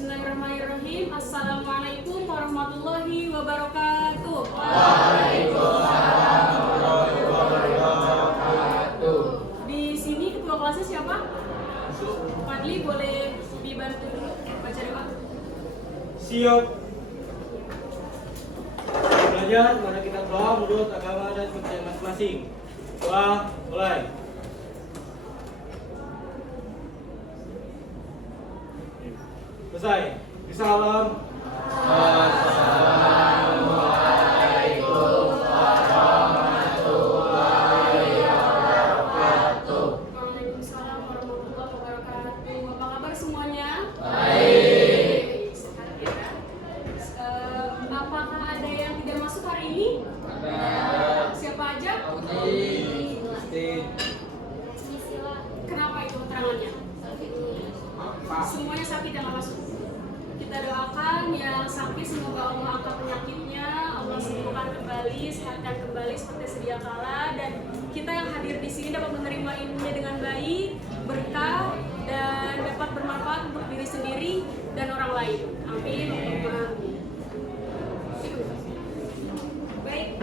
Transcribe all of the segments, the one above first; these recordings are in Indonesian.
Bismillahirrahmanirrahim. Assalamualaikum warahmatullahi wabarakatuh. Waalaikumsalam warahmatullahi wabarakatuh. Di sini ketua kelasnya siapa? Fadli, boleh dibantu dulu baca doa? Siap. Belajar, mari kita doa menurut agama dan kepercayaan masing-masing. Doa, mulai. Selesai. Salam. Assalamualaikum warahmatullahi wabarakatuh. Waalaikumsalam warahmatullahi wabarakatuh. Apa kabar semuanya? Baik. Sehat ya. Apakah ada yang tidak masuk hari ini? Ada. Siapa aja? Kenapa itu keterangannya? Semuanya sakit yang nggak masuk. Kita doakan yang sakit semoga Allah angkat penyakitnya, Allah sembuhkan kembali, sehatkan kembali seperti sedia kala, dan kita yang hadir di sini dapat menerima ilmunya dengan baik, berkah, dan dapat bermanfaat untuk diri sendiri dan orang lain. Amin. Baik,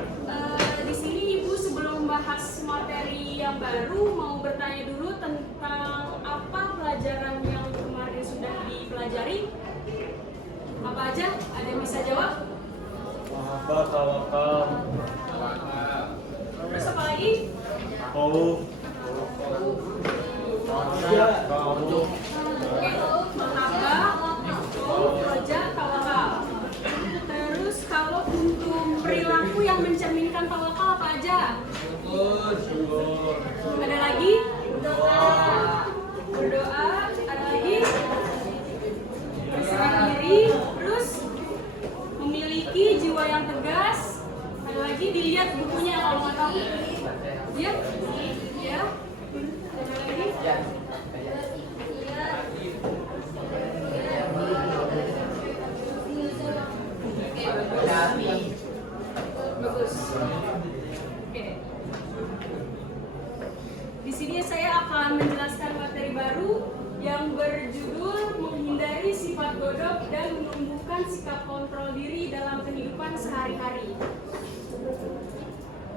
di sini Ibu sebelum bahas materi yang baru mau bertanya dulu tentang apa pelajaran yang kemarin sudah dipelajari. Apa aja? Ada yang bisa jawab? Mahabbah, tawakal, Terus apa lagi? khauf, Oke, mahabbah, roja, tawakal. Terus kalau untuk perilaku yang mencerminkan tawakal apa aja? Ada lagi? Berdoa, ada lagi? Berserah diri, terus memiliki jiwa yang tegas. Ada lagi, dilihat bukunya kalau nggak tahu. Ya? Ya? Ada lagi? Bagus. Oke. Di sini saya akan menjelaskan materi baru yang berjudul menghindari sifat godok dan menumbuhkan sikap kontrol diri dalam kehidupan sehari-hari.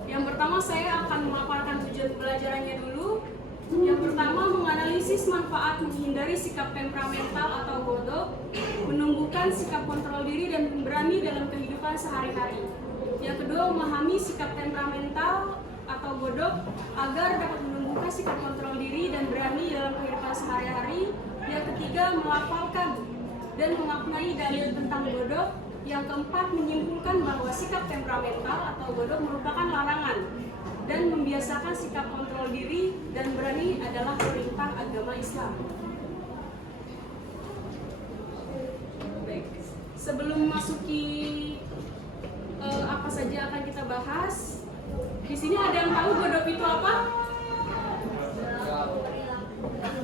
Yang pertama saya akan memaparkan tujuan pelajarannya dulu. Yang pertama, menganalisis manfaat menghindari sikap temperamental atau godok, menumbuhkan sikap kontrol diri dan pemberani dalam kehidupan sehari-hari. Yang kedua, memahami sikap temperamental atau godok agar dapat menumbuhkan sikap kontrol diri dan berani dalam kehidupan sehari-hari. Yang ketiga, melafalkan dan memaknai dalil tentang godok. Yang keempat, menyimpulkan bahwa sikap temperamental atau godok merupakan larangan dan membiasakan sikap kontrol diri dan berani adalah perintah agama Islam. Baik. Sebelum memasuki apa saja akan kita bahas, di sini ada yang tahu godok itu apa?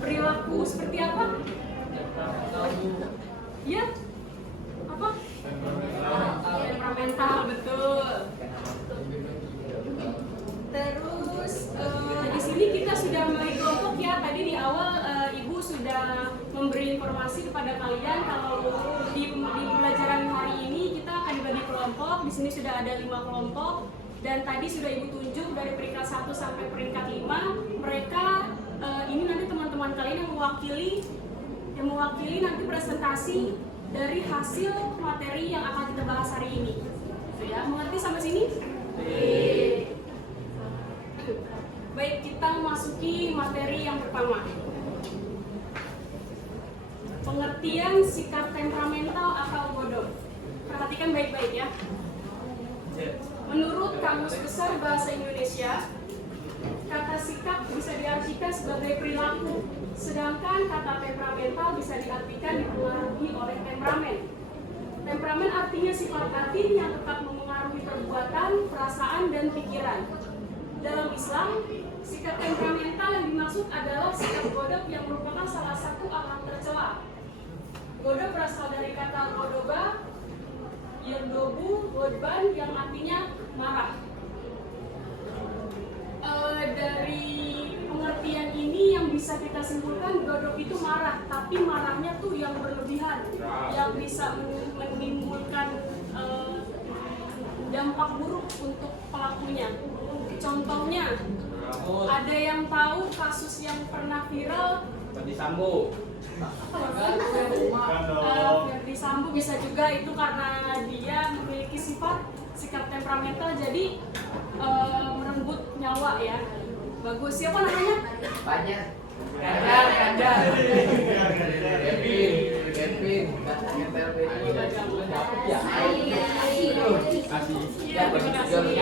Perilaku seperti apa? Ya? Apa? Temperamental, betul. Terus di sini kita sudah mulai kelompok ya. Tadi di awal Ibu sudah memberi informasi kepada kalian kalau di pelajaran hari ini kita akan dibagi kelompok. Di sini sudah ada 5 kelompok dan tadi sudah Ibu tunjuk dari peringkat 1 sampai peringkat 5. Mereka ini nanti teman-teman kalian yang mewakili nanti presentasi dari hasil materi yang akan kita bahas hari ini. Sudah mengerti sampai sini? Baik, kita memasuki materi yang pertama. Pengertian sikap temperamental atau godok. Perhatikan baik-baik ya. Menurut Kamus Besar Bahasa Indonesia, kata sikap bisa diartikan sebagai perilaku, sedangkan kata temperamental bisa diartikan dipengaruhi oleh temperamen. Temperamen artinya sifat batin yang tetap memengaruhi perbuatan, perasaan, dan pikiran. Dalam Islam, sikap temperamental yang dimaksud adalah sikap godok yang merupakan salah satu akhlak tercela. Godok berasal dari kata godoba, yerdobu, godban yang artinya marah. Dari pengertian ini yang bisa bisa kita simpulkan godok itu marah, tapi marahnya tuh yang berlebihan, yang bisa menimbulkan dampak buruk untuk pelakunya. Contohnya, ada yang tahu kasus yang pernah viral Ferdi Sambo. Ferdi Sambo bisa juga itu karena dia memiliki sikap temperamental, jadi merenggut nyawa ya. Bagus. Siapa namanya? Banyak. Kandar. Kevin. Dapat ya. Kasih. Iya, terima kasih.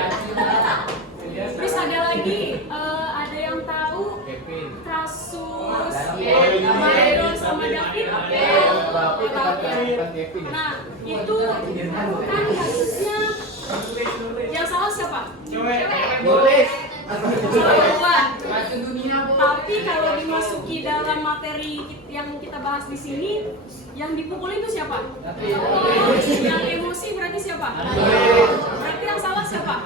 Terus ada lagi, ada yang tahu Kevin. kasus David. Mario sama David? Kevin. Nah, itu kan kasusnya yang salah siapa? Nulis. Salah perempuan. Racun dunia, Bu. Tapi kalau dimasuki dalam materi yang kita bahas di sini, yang dipukul itu siapa? Yang emosi berarti siapa? Berarti yang salah siapa?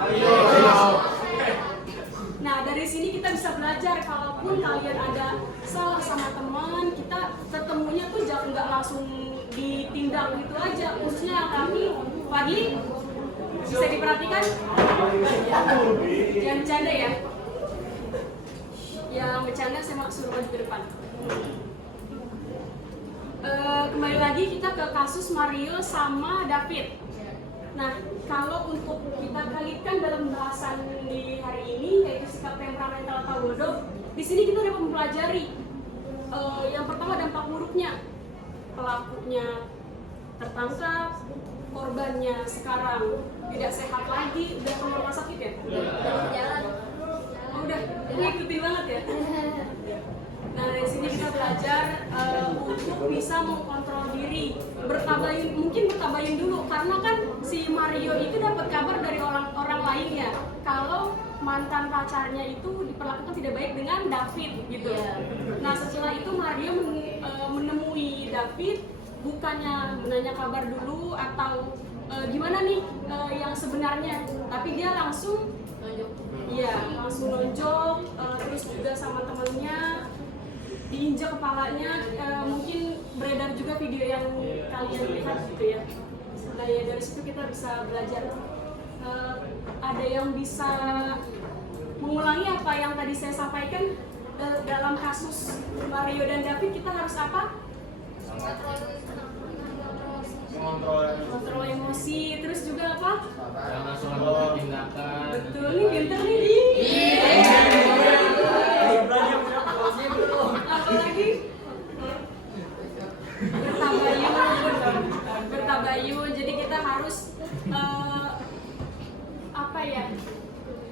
Nah, dari sini kita bisa belajar, kalaupun kalian ada salah sama teman, kita ketemunya tuh jangan nggak langsung ditindak gitu aja. Khususnya yang kami, Fadli, bisa diperhatikan? Jangan bercanda ya. Yang bercanda saya suruh maju ke depan. Kembali lagi kita ke kasus Mario sama David. Nah, kalau untuk kita kaitkan dalam bahasan di hari ini, yaitu sikap temperamental atau godok, di sini kita dapat mempelajari yang pertama dampak buruknya. Pelakunya tertangkap, korbannya sekarang tidak sehat lagi, udah ke rumah sakit ya? Oh, udah, ngikuti banget ya? Nah, dari sini kita belajar untuk bisa mengkontrol diri, mungkin bertabayun dulu, karena kan si Mario itu dapat kabar dari orang lain ya, kalau mantan pacarnya itu diperlakukan tidak baik dengan David gitu. Nah, setelah itu Mario menemui David, bukannya menanya kabar dulu atau gimana nih yang sebenarnya, tapi dia langsung nonjok, terus juga sama temannya diinjak kepalanya, mungkin beredar juga video yang kalian lihat gitu ya. Nah ya, dari situ kita bisa belajar. Ada yang bisa mengulangi apa yang tadi saya sampaikan dalam kasus Mario dan David, kita harus apa? Kontrol emosi, terus juga apa? Jangan langsung ambil tindakan. Betul, nih pinter nih. Apalagi bertabayun. Jadi kita harus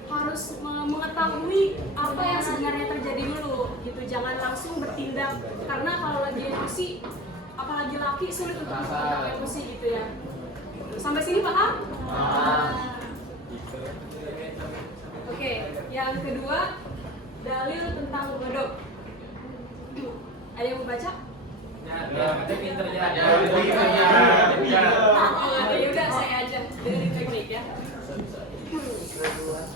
harus mengetahui apa yang sebenarnya terjadi dulu gitu. Jangan langsung bertindak, karena kalau lagi emosi, apalagi laki, sulit untuk mengontrol emosi gitu ya. Sampai sini paham? Oke, yang kedua, dalil tentang godok. Ada yang mau baca? Ada pinternya. Oh, ada, yaudah saya aja dari teknik ya.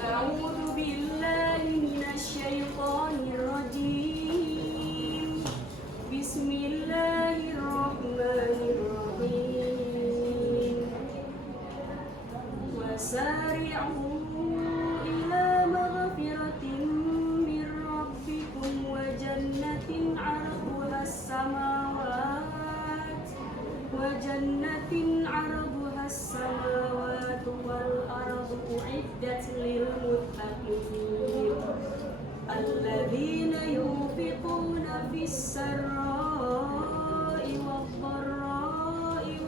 A'udzu billahi minasyaitonir rajim. Bismillahirrahmanirrahim. Wasari'u ila maghfiratin min rabbikum wa jannatin 'arduha as-samawati wal ardu u'iddat lil muttaqin alladzina yunfiquna fis sarra'i wad dharra'i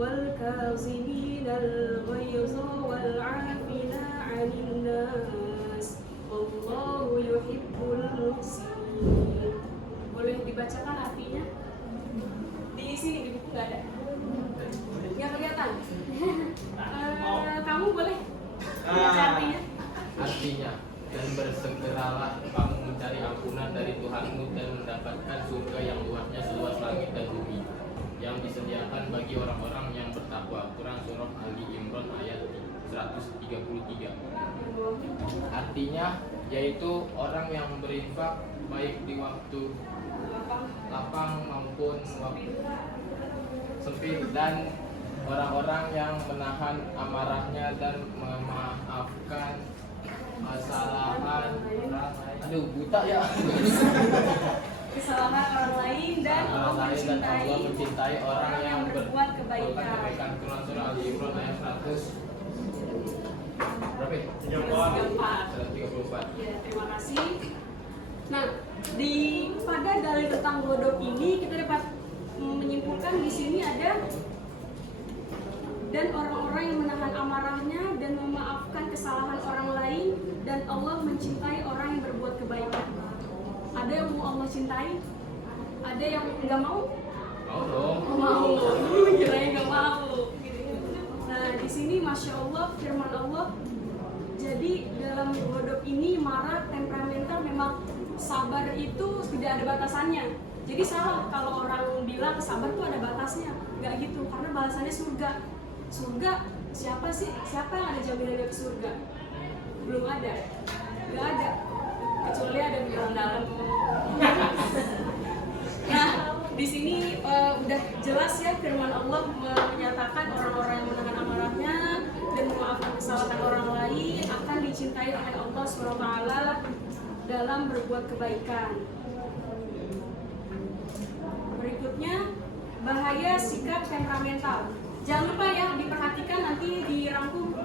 wal kazimin al ghayza wal 'afina 'anil nas wallahu yuhibbul muhsinin. Boleh dibacakan artinya? Di sini di buku nggak ada. Nggak kelihatan. Kamu boleh baca artinya? Artinya, dan bersegeralah kamu mencari ampunan dari Tuhanmu dan mendapatkan surga yang luasnya seluas langit dan bumi, yang disediakan bagi orang-orang yang bertakwa. Quran Surah Ali Imran ayat 133. Artinya, yaitu orang yang berinfak baik di waktu lapang maupun waktu sempit, dan orang-orang yang menahan amarahnya dan memaafkan kesalahan kesalahan orang lain dan Allah Allah mencintai orang yang berbuat kebaikan. Quran surah Al-Imran ayat 100 berapa? 134. Ya, terima kasih. Nah, pada dalil tentang godok ini kita dapat menyimpulkan di sini ada dan orang-orang yang menahan amarahnya dan memaafkan kesalahan orang lain, dan Allah mencintai orang yang berbuat kebaikan. Ada yang mau Allah cintai? Ada yang nggak mau? Mau dong. Oh, mau. Kirain nggak mau. Nah, di sini masya Allah firman Allah. Jadi dalam godok ini marah, temperamental, memang sabar itu tidak ada batasannya. Jadi salah kalau orang bilang sabar tuh ada batasnya. Nggak gitu, karena balasannya surga. Surga siapa sih? Siapa yang ada jaminannya ke surga? Belum ada. Nggak ada. Kecuali ada di dalam. Nah, di sini udah jelas ya firman Allah menyatakan orang-orang yang menahan amarahnya dan memaafkan kesalahan orang lain akan dicintai oleh Allah SWT dalam berbuat kebaikan. Berikutnya, bahaya sikap temperamental. Jangan lupa ya diperhatikan, nanti dirangkum.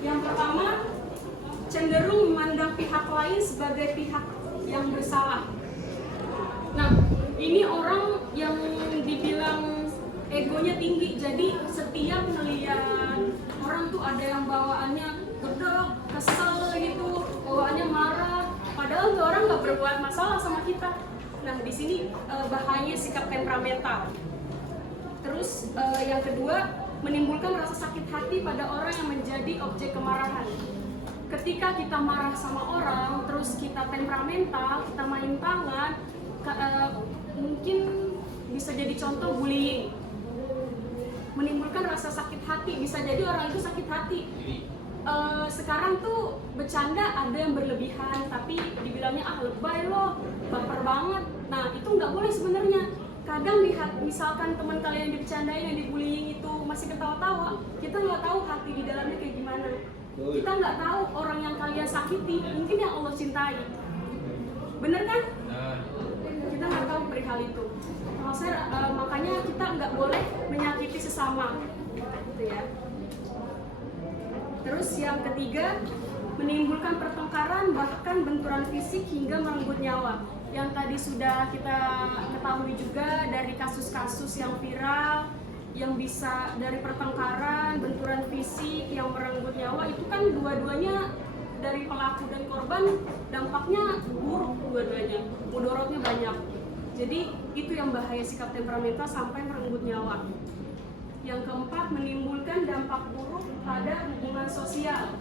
Yang pertama, cenderung memandang pihak lain sebagai pihak yang bersalah. Nah, ini orang yang dibilang egonya tinggi, jadi setiap melihat orang tuh ada yang bawaannya gedek, kesel gitu, bawaannya marah, padahal tuh orang nggak berbuat masalah sama kita. Nah, di sini bahayanya sikap temperamental. Terus yang kedua, menimbulkan rasa sakit hati pada orang yang menjadi objek kemarahan. Ketika kita marah sama orang, terus kita temperamental, kita main tangan, mungkin bisa jadi contoh bullying. Menimbulkan rasa sakit hati, bisa jadi orang itu sakit hati. Sekarang tuh bercanda ada yang berlebihan, tapi dibilangnya lebay loh, baper banget. Nah, itu nggak boleh sebenarnya. Kadang lihat misalkan teman kalian yang dibicarain, yang dibullying itu masih ketawa-tawa, kita nggak tahu hati di dalamnya kayak gimana. Kita nggak tahu orang yang kalian sakiti mungkin yang Allah cintai. Bener kan? Kita nggak tahu perihal itu. Makanya kita nggak boleh menyakiti sesama, gitu ya. Terus yang ketiga, menimbulkan pertengkaran bahkan benturan fisik hingga merenggut nyawa. Yang tadi sudah kita ketahui juga dari kasus-kasus yang viral, yang bisa dari pertengkaran, benturan fisik yang merenggut nyawa, itu kan dua-duanya dari pelaku dan korban dampaknya buruk dua-duanya, mudorotnya banyak. Jadi itu yang bahaya sikap temperamental sampai merenggut nyawa. Yang keempat, menimbulkan dampak buruk pada hubungan sosial.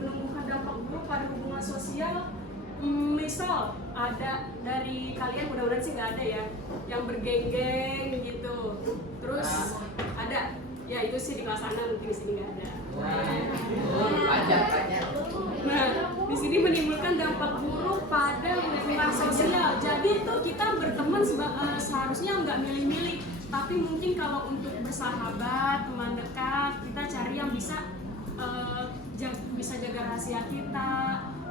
Menumbuhkan dampak buruk pada hubungan sosial. Misal ada dari kalian, mudah-mudahan sih nggak ada ya, yang bergeng-geng gitu. Terus ada, ya itu sih di kelas sana, mungkin di sini nggak ada. Nah, di sini menimbulkan dampak buruk pada hubungan sosial. Jadi itu kita berteman seharusnya nggak milih-milih, tapi mungkin kalau untuk bersahabat, teman dekat, kita cari yang bisa jaga rahasia kita.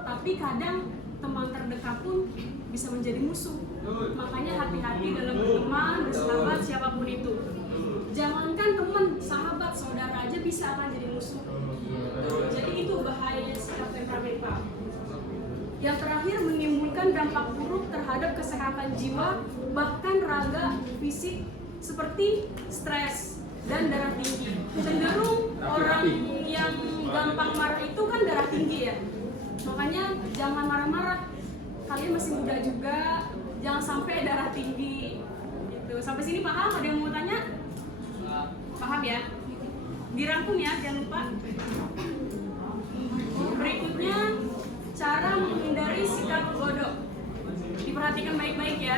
Tapi kadang teman terdekat pun bisa menjadi musuh. Makanya hati-hati dalam berteman, bersahabat, siapapun itu. Jangankan teman, sahabat, saudara aja bisa akan jadi musuh. Jadi itu bahaya sikap temperamental. Yang terakhir, menimbulkan dampak buruk terhadap kesehatan jiwa, bahkan raga, fisik, seperti stres dan darah tinggi. Cenderung orang yang gampang marah itu kan darah tinggi ya. Makanya jangan marah-marah. Kalian masih muda juga, jangan sampai darah tinggi. Gitu. Sampai sini paham? Ada yang mau tanya? Paham ya? Dirangkum ya, jangan lupa. Berikutnya, cara menghindari sikap godok. Diperhatikan baik-baik ya.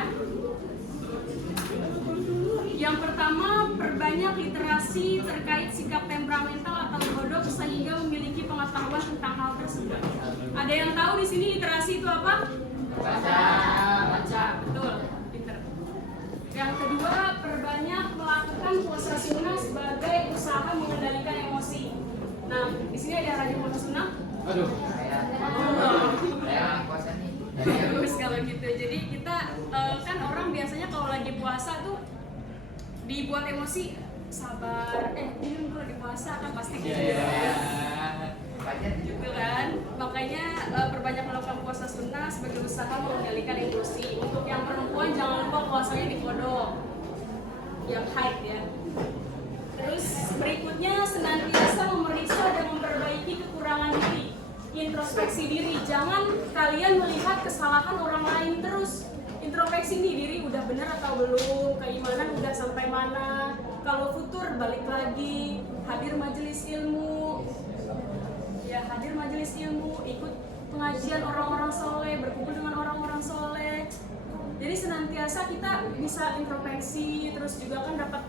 Yang pertama, perbanyak literasi terkait sikap temperamental atau godok sehingga memiliki pengetahuan tentang hal tersebut. Ada yang tahu di sini literasi itu apa? Baca. Betul. Pinter. Yang kedua, perbanyak melakukan puasa sunnah sebagai usaha mengendalikan emosi. Nah, di sini ada yang rajin puasa sunnah? Aduh. Saya puasa nih. Bagus kalau gitu. Jadi kita kan orang biasanya kalau lagi puasa tuh dibuat emosi, sabar, ini gue lagi puasa kan pasti gitu. Gitu kan. Makanya perbanyak melakukan puasa sunnah sebagai usaha mengendalikan emosi. Untuk yang perempuan jangan lupa puasanya dikodok, yang haid ya. Terus berikutnya senantiasa memeriksa dan memperbaiki kekurangan diri. Introspeksi diri, jangan kalian melihat kesalahan orang lain terus. Introspeksi nih, diri udah bener atau belum, keimanan udah sampai mana, kalau futur balik lagi, hadir majelis ilmu, ya hadir majelis ilmu, ikut pengajian orang-orang soleh, berkumpul dengan orang-orang soleh. Jadi senantiasa kita bisa introspeksi, terus juga kan dapat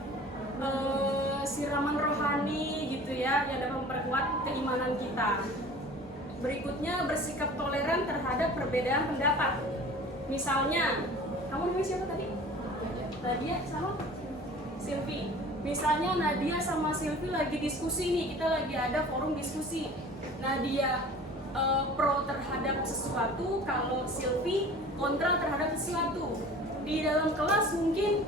siraman rohani gitu ya, yang dapat memperkuat keimanan kita. Berikutnya, bersikap toleran terhadap perbedaan pendapat. Misalnya, kamu namanya siapa tadi? Nadia sama Silvi. Misalnya Nadia sama Silvi lagi diskusi nih, kita lagi ada forum diskusi. Nadia pro terhadap sesuatu, kalau Silvi kontra terhadap sesuatu. Di dalam kelas mungkin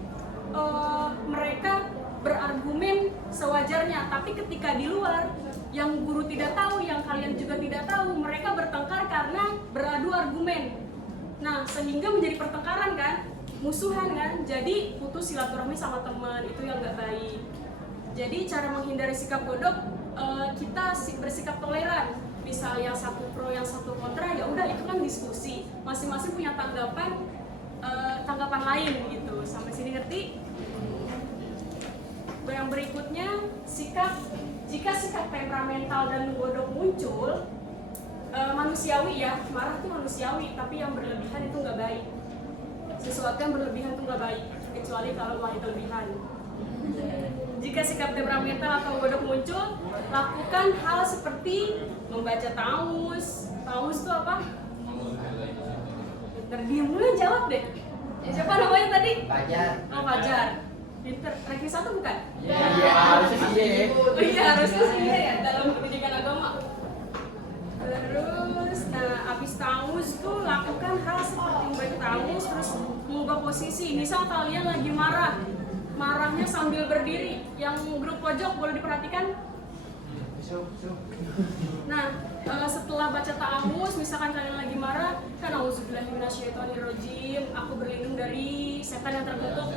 mereka berargumen sewajarnya, tapi ketika di luar yang guru tidak tahu, yang kalian juga tidak tahu, mereka bertengkar karena beradu argumen. Nah, sehingga menjadi pertengkaran kan, musuhan kan, jadi putus silaturahmi sama teman, itu yang nggak baik. Jadi cara menghindari sikap godok, kita bersikap toleran. Misal yang satu pro, yang satu kontra, ya udah itu kan diskusi, masing-masing punya tanggapan lain gitu. Sampai sini ngerti? Yang berikutnya, jika sikap temperamental dan godok muncul, manusiawi ya, marah itu manusiawi, tapi yang berlebihan itu nggak baik. Sesuatu yang berlebihan itu nggak baik, kecuali kalau mau berlebihan. Jika sikap temperamental atau godok muncul, lakukan hal seperti membaca taus. Taus itu apa? Terdiam mulai jawab deh. Siapa namanya tadi? Fajar. Oh, Fajar. Pinter. Ranking 1 bukan? Iya, harusnya sih. Oh iya, harusnya sih ya dalam pendidikan agama. Terus, abis taus tuh lakukan hal seperti membaca taus, terus mengubah posisi. Misal kalian lagi marahnya sambil berdiri. Yang grup pojok boleh diperhatikan. Nah, setelah baca ta'awuz, misalkan kalian lagi marah, kan auzubillahi minasyaitonirrajim, aku berlindung dari setan yang terkutuk.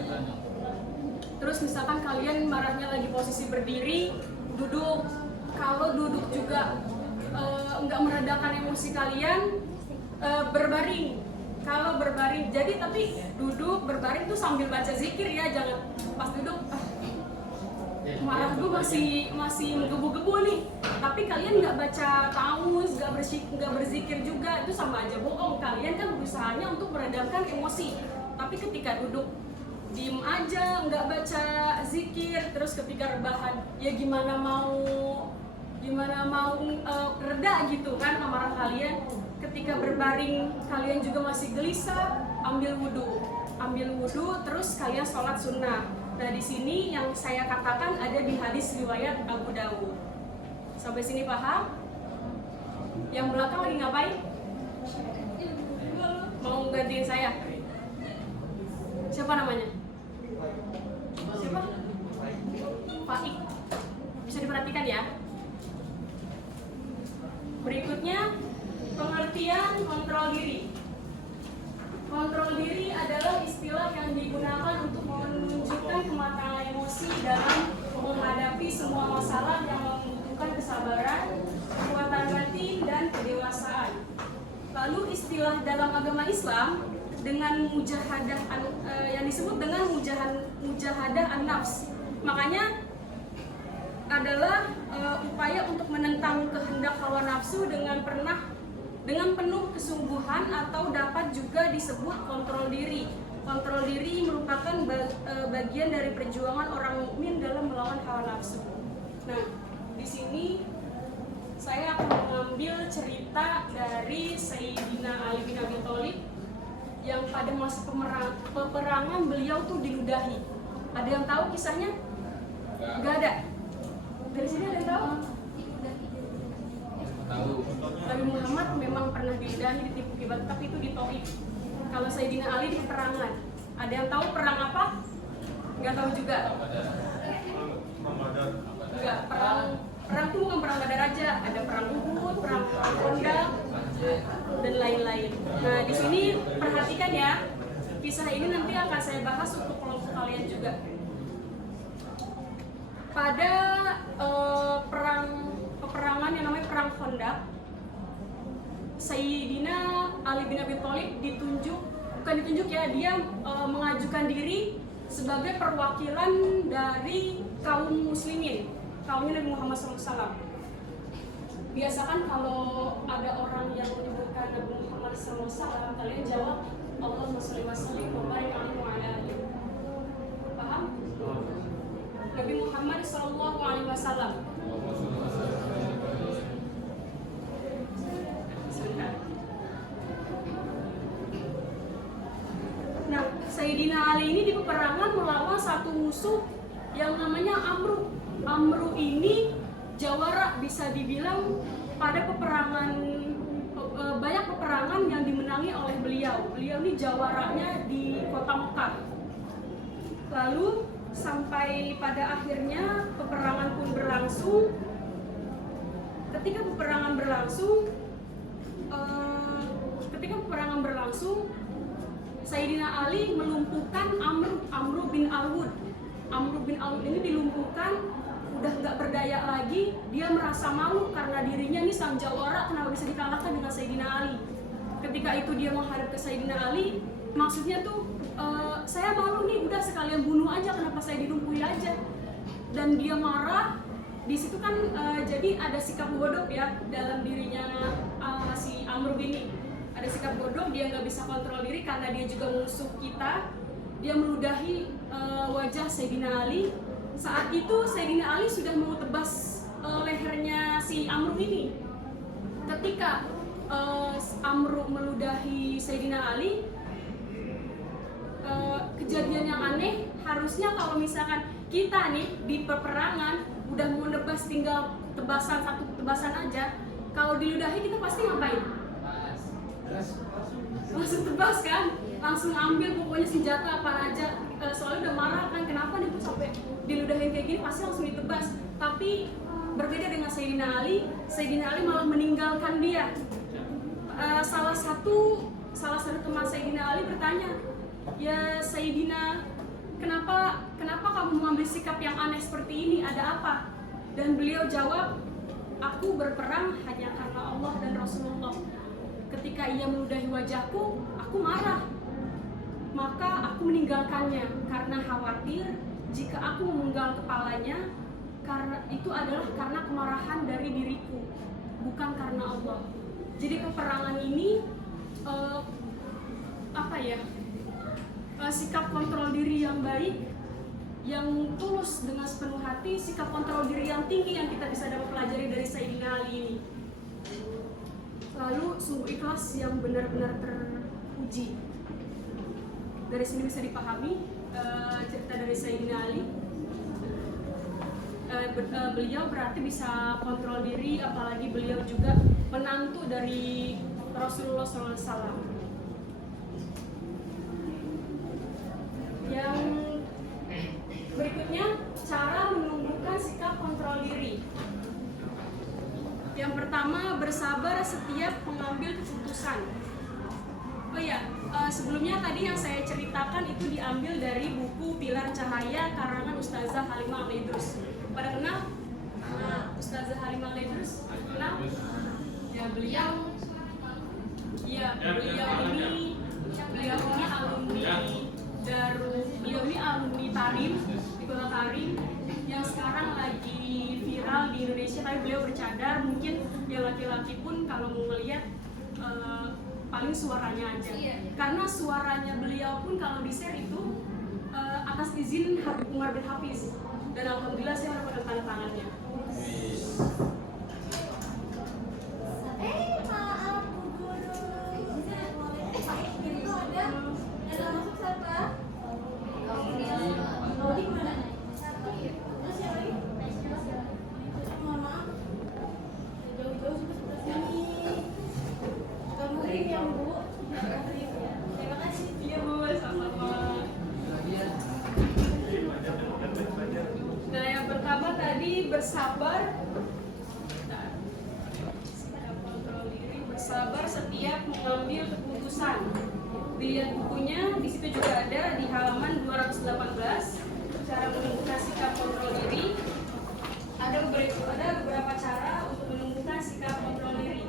Terus misalkan kalian marahnya lagi posisi berdiri, duduk. Kalau duduk juga nggak meredakan emosi kalian, berbaring. Kalau berbaring, jadi tapi duduk berbaring tuh sambil baca zikir ya, jangan pas duduk marah gue masih menggebu-gebu nih, tapi kalian nggak baca taus, nggak berzikir juga, itu sama aja bohong. Kalian kan berusahanya untuk meredamkan emosi, tapi ketika duduk diem aja, nggak baca zikir, terus ketika rebahan ya gimana mau reda gitu kan amarah kalian. Ketika berbaring kalian juga masih gelisah, ambil wudhu, terus kalian sholat sunnah. Nah, di sini yang saya katakan ada di hadis riwayat Abu Dawud. Sampai sini paham? Yang belakang lagi ngapain? Mau gantiin saya? Siapa namanya? Siapa? Faik. Bisa diperhatikan ya. Berikutnya, pengertian kontrol diri. Kontrol diri adalah istilah yang digunakan untuk menunjukkan kematangan emosi dalam menghadapi semua masalah yang membutuhkan kesabaran, kekuatan batin, dan kedewasaan. Lalu istilah dalam agama Islam dengan mujahadah yang disebut dengan mujahadah an-nafs. Makanya adalah upaya untuk menentang kehendak hawa nafsu dengan penuh kesungguhan, atau dapat juga disebut kontrol diri. Kontrol diri merupakan bagian dari perjuangan orang mukmin dalam melawan hawa nafsu. Nah, di sini saya akan mengambil cerita dari Sayyidina Ali bin Abi Thalib yang pada masa peperangan beliau tuh diludahi. Ada yang tahu kisahnya? Gak ada. Dari sini ada yang tahu? Tahu. Nabi Muhammad memang pernah diludahi, ditipu kibat, tapi itu di Taif. Kalau Sayyidina Ali di peperangan. Ada yang tahu perang apa? Gak tahu juga. Enggak, perang itu bukan perang Badar aja, ada perang Uhud, perang Khandaq, dan lain-lain. Nah, di sini perhatikan ya, kisah ini nanti akan saya bahas untuk kelompok kalian juga. Pada peperangan yang namanya perang Khandaq, Sayyidina Ali bin Abi Thalib dia mengajukan diri sebagai perwakilan dari kaum muslimin, kaumnya Nabi Muhammad SAW. Biasakan kalau ada orang yang menyebutkan Nabi Muhammad SAW, kalian jawab Allahumma sholli wa sallim wa barik alaihi wa ala alihi. Paham? Nabi Muhammad SAW. Nah, Sayyidina Ali ini di peperangan melawan satu musuh yang namanya Amru. Amru ini jawara, bisa dibilang pada peperangan, banyak peperangan yang dimenangi oleh beliau. Beliau ini jawaranya di kota Mekah. Lalu sampai pada akhirnya peperangan pun berlangsung. Ketika peperangan berlangsung, Sayyidina Ali melumpuhkan Amru bin Al-Wud. Amru bin Al-Wud ini dilumpuhkan, udah nggak berdaya lagi. Dia merasa malu karena dirinya ini sang jawara, kenapa bisa dikalahkan dengan Sayyidina Ali. Ketika itu dia menghadap ke Sayyidina Ali, maksudnya tuh saya malu nih, udah sekalian bunuh aja, kenapa saya dilumpuhi aja. Dan dia marah. Di situ kan jadi ada sikap bodoh ya dalam dirinya si Amru ini. Ada sikap bodoh, dia nggak bisa kontrol diri karena dia juga musuh kita. Dia meludahi wajah Sayyidina Ali. Saat itu Sayyidina Ali sudah mau tebas lehernya si Amru ini. Ketika Amru meludahi Sayyidina Ali, kejadian yang aneh, harusnya kalau misalkan kita nih di peperangan udah mau nebas, tinggal satu tebasan aja, kalau diludahi kita pasti ngapain? Langsung tebas kan? Langsung ambil pokoknya senjata apa aja, soalnya udah marah kan, kenapa nih tuh sampai diludahin kayak gini, pasti langsung ditebas. Tapi berbeda dengan Sayyidina Ali malah meninggalkan dia. Salah satu teman Sayyidina Ali bertanya, ya Sayyidina, kenapa kamu mengambil sikap yang aneh seperti ini, ada apa? Dan beliau jawab, aku berperang hanya karena Allah dan Rasulullah. Ketika ia meludahi wajahku, aku marah. Maka aku meninggalkannya karena khawatir jika aku memenggal kepalanya, karena itu adalah karena kemarahan dari diriku, bukan karena Allah. Jadi peperangan ini sikap kontrol diri yang baik, yang tulus dengan sepenuh hati, sikap kontrol diri yang tinggi yang kita bisa dapat pelajari dari Sayyidina Ali ini. Lalu sungguh ikhlas yang benar-benar teruji. Dari sini bisa dipahami cerita dari Sayyidina Ali. Beliau berarti bisa kontrol diri, apalagi beliau juga menantu dari Rasulullah SAW. Yang berikutnya, cara menumbuhkan sikap kontrol diri. Yang pertama, bersabar setiap mengambil keputusan. Oh ya, sebelumnya tadi yang saya ceritakan itu diambil dari buku Pilar Cahaya karangan Ustazah Halimah Al-Idrus. Pada kenal? Ustazah Halimah Al-Idrus? Kenal? Ya, beliau ini alumni Tarim di Kota Tarim yang sekarang lagi viral di Indonesia, tapi beliau bercadar. Mungkin yang laki-laki pun kalau mau melihat paling suaranya aja, karena suaranya beliau pun kalau di-share itu atas izin Habib Umar bin Hafiz, dan alhamdulillah saya mendapatkan tanda tangannya. bersabar. Sikap kontrol diri bersabar setiap mengambil keputusan. Dilihat bukunya, di situ juga ada di halaman 218 cara menumbuhkan sikap kontrol diri. Ada beberapa cara untuk menumbuhkan sikap kontrol diri.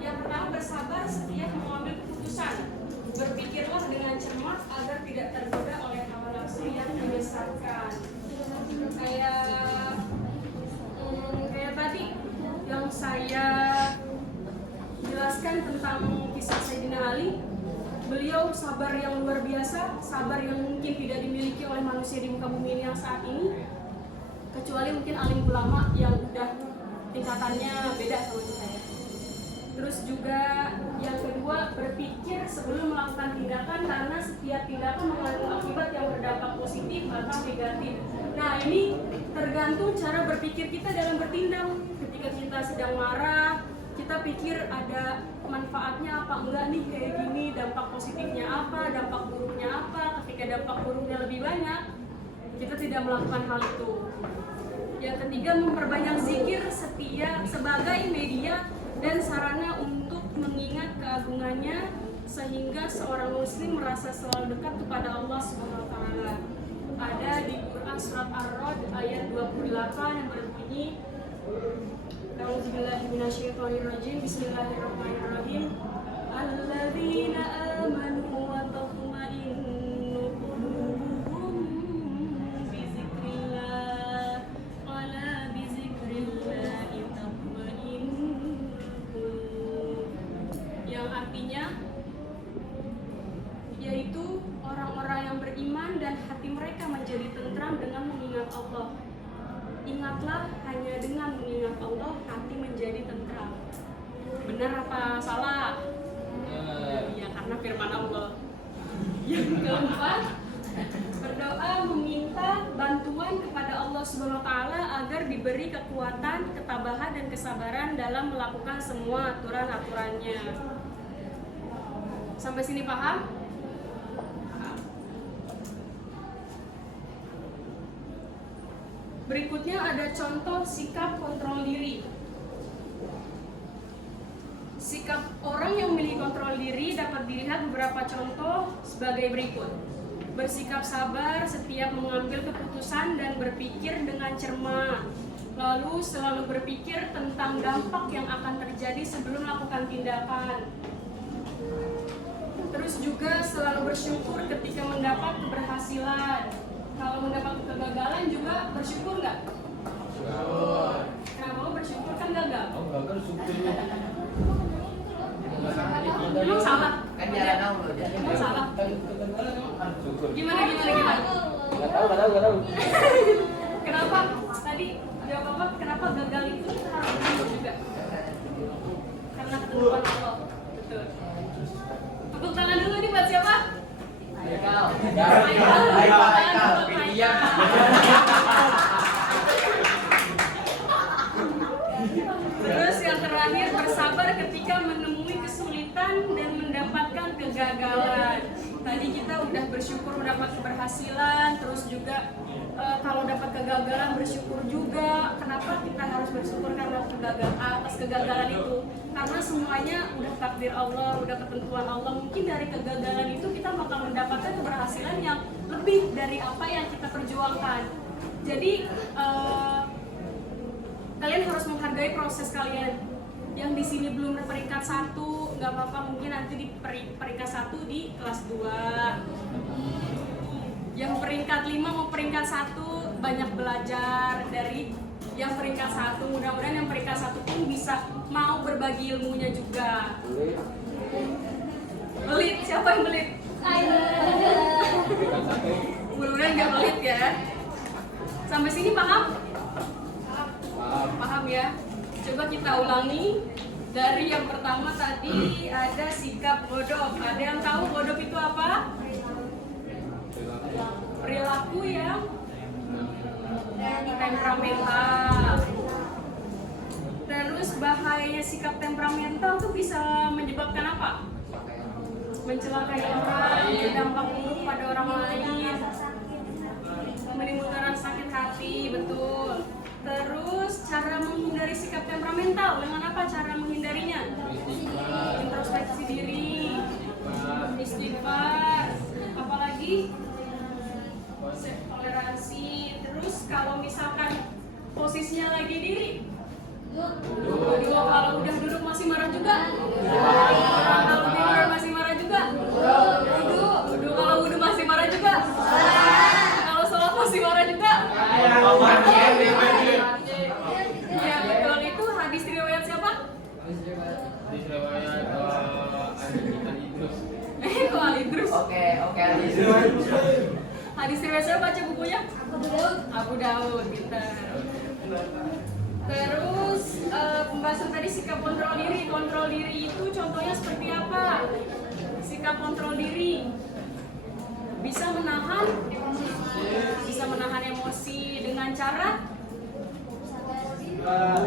Yang pertama, bersabar setiap mengambil keputusan. Berpikirlah dengan cermat agar tidak tergoda oleh hawa nafsu yang menyesatkan. Kayak tadi yang saya jelaskan tentang kisah Sayyidina Ali. Beliau sabar yang luar biasa, sabar yang mungkin tidak dimiliki oleh manusia di muka bumi ini yang saat ini, kecuali mungkin alim ulama yang udah tingkatannya beda sama kita ya. Terus juga yang kedua, berpikir sebelum melakukan tindakan, karena setiap tindakan mengandung akibat yang berdampak positif atau negatif. Nah, ini tergantung cara berpikir kita dalam bertindak. Ketika kita sedang marah, kita pikir ada manfaatnya apa enggak nih kayak gini, dampak positifnya apa, dampak buruknya apa. Ketika dampak buruknya lebih banyak, kita tidak melakukan hal itu. Yang ketiga, memperbanyak zikir sebagai media dan sarana untuk mengingat keagungannya, sehingga seorang muslim merasa selalu dekat kepada Allah Subhanahu wa taala. Ada di Quran surat Ar-Ra'd ayat 28 yang berbunyi, A'udzubillahi minasyaitonirrajim. Bismillahirrahmanirrahim. Alladzina amanu wa tatma'innu qulubuhum bi dzikrillah ala bi dzikrillah tatma'innul qulub. Yang artinya yaitu orang-orang yang beriman dan hati mereka menjadi tentram dengan mengingat Allah. Ingatlah, hanya dengan mengingat Allah hati menjadi tentram. Benar apa salah? Ya, karena firman Allah. Yang keempat, berdoa meminta bantuan kepada Allah Subhanahu wa taala agar diberi kekuatan, ketabahan dan kesabaran dalam melakukan semua aturan-aturannya. Sampai sini paham? Berikutnya ada contoh sikap kontrol diri. Sikap orang yang memiliki kontrol diri dapat dilihat beberapa contoh sebagai berikut. Bersikap sabar setiap mengambil keputusan dan berpikir dengan cermat. Lalu selalu berpikir tentang dampak yang akan terjadi sebelum melakukan tindakan. Terus juga selalu bersyukur ketika mendapat keberhasilan. Kalau mendapat kegagalan juga bersyukur nggak? Nah, mau bersyukur kan gagal? Gagal syukur. Emang salah? Kan jalan Allah. Emang salah? Syukur. Gimana? Gak tahu. Kenapa? Tadi jawab apa? Kenapa gagal itu kita harus bersyukur juga? Karena ketentuan Allah. Betul. Tepuk tangan dulu nih buat siapa? Haikal. Iya. Terus yang terakhir, bersabar ketika menemui kesulitan dan mendapatkan kegagalan. Tadi kita udah bersyukur mendapat keberhasilan, terus juga kalau dapat kegagalan bersyukur juga. Kenapa kita harus bersyukur karena atas kegagalan itu? Karena semuanya udah takdir Allah, udah ketentuan Allah. Mungkin dari kegagalan itu kita bakal mendapatkan keberhasilan yang lebih dari apa yang kita perjuangkan. Jadi kalian harus menghargai proses kalian. Yang di sini belum peringkat 1, nggak apa-apa, mungkin nanti di peringkat 1 di kelas 2. Yang peringkat 5 mau peringkat 1, banyak belajar dari yang peringkat 1. Mudah-mudahan yang peringkat 1 pun bisa mau berbagi ilmunya juga. Belit, siapa yang belit? Mudah-mudahan nggak belit ya. Sampai sini paham? Paham ya? Coba kita ulangi. Dari yang pertama tadi ada sikap godop. Ada yang tahu godop itu apa? Perilaku yang temperamental. Terus bahayanya sikap temperamental tuh bisa menyebabkan apa? Mencelakai orang, berdampak buruk pada orang lain, menimbulkan sakit hati, betul. lagi konsep toleransi. Terus kalau misalkan posisinya lagi diri, duduk. Kalau udah duduk masih marah juga. Kalau tidur masih marah juga. Duduk. Kalau wudhu masih marah juga. Kalau sholat masih marah juga. Ya betul, itu hadis riwayat siapa? Di riwayat Idrus. Kok Al-Idrus? Oke, Hadis riwayat siapa, baca bukunya? Abu Daud, kita. Terus pembahasan tadi sikap kontrol diri. Kontrol diri itu contohnya seperti apa? Sikap kontrol diri bisa menahan emosi dengan cara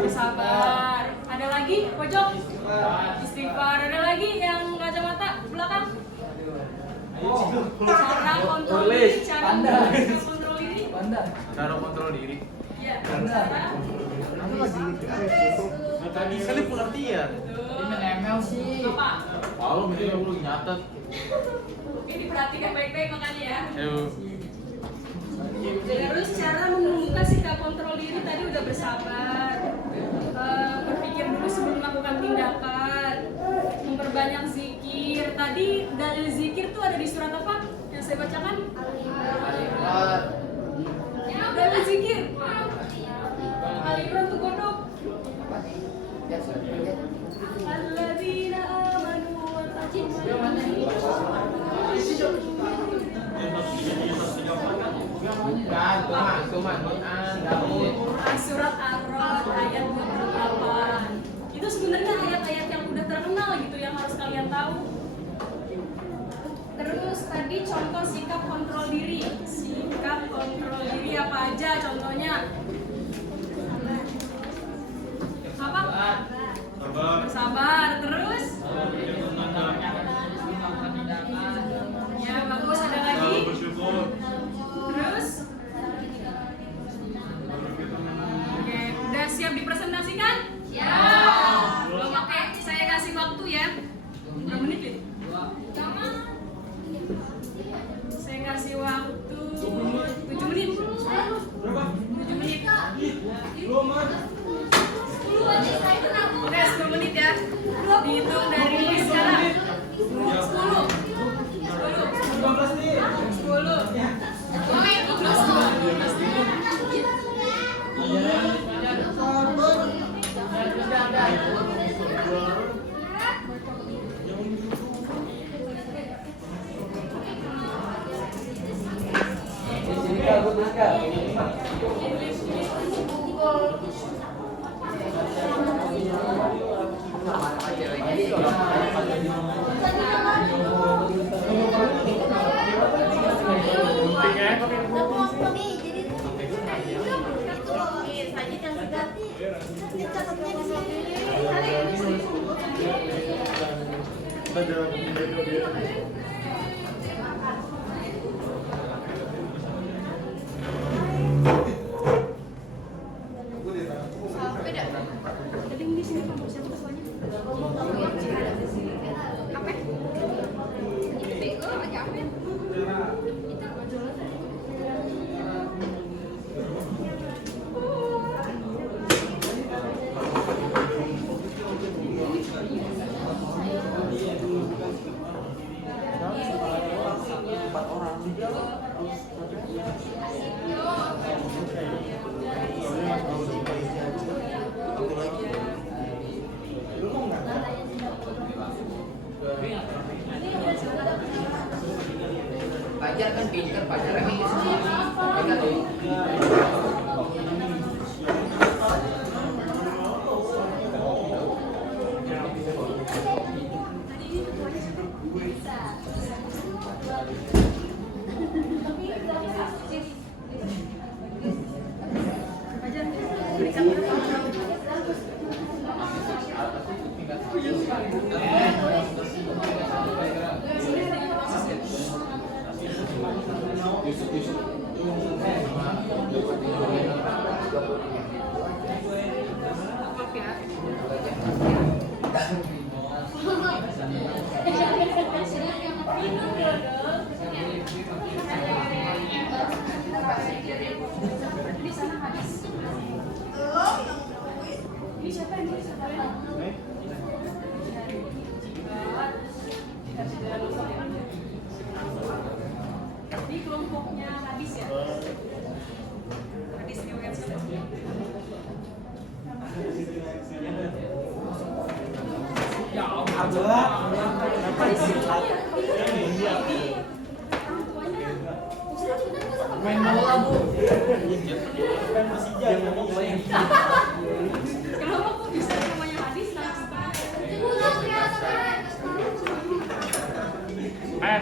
bersabar. Ada lagi pojok istighfar. Ada lagi yang kacamata belakang. Cara kontrol diri. Cara kontrol diri. Cara kontrol diri. Ya. Cara. Tadi sekali pengertian. Ini menemel sih. Apa? Kalau misalnya lu nyatet. Oke, diperhatikan baik-baik makanya ya. Ayo. Terus cara menumbuhkan sikap kontrol diri tadi udah bersabar, berpikir dulu sebelum melakukan tindakan, memperbanyak zikir. Tadi dalil zikir tuh ada di surat apa yang saya bacakan? Ya, dalil zikir. Al-Imran tuh godok. Alladzina amanu wa Bukan, Quran. Surat Ar-Ra'd ayat 28. Itu sebenarnya ayat-ayat yang udah terkenal gitu yang harus kalian tahu. Terus tadi contoh sikap kontrol diri. Sikap kontrol diri apa aja contohnya? Apa? Bersabar. Terus? Ya, bagus. Ada lagi? Terus? Oke, udah siap dipresentasikan? Siap. Belum, oke, saya kasih waktu ya. Berapa menit ya? Saya kasih waktu 7 menit. 7 menit. Oke, 10 menit ya. Dihitung dari sekarang. 10. Pajar kan pinter, pajar ini pegang tuh. kelompoknya hadis ya. Hadis riwayat siapa? Ya Allah. Hadis riwayat. Orang tuanya Ustaz Main bola bu. Kan Persija yang namanya. kenapa kok bisa namanya hadis nah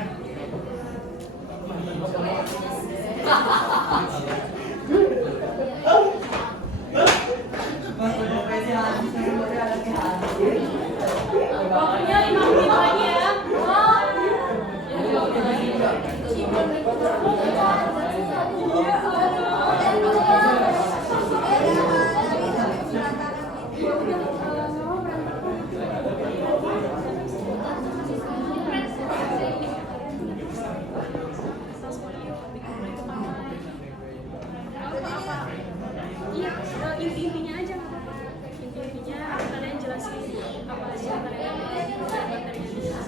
waktunya 5 menit lagi ya. Iya, inti-intinya aja nggak apa-apa. Inti-intinya kalian jelasin apa aja kalian materinya.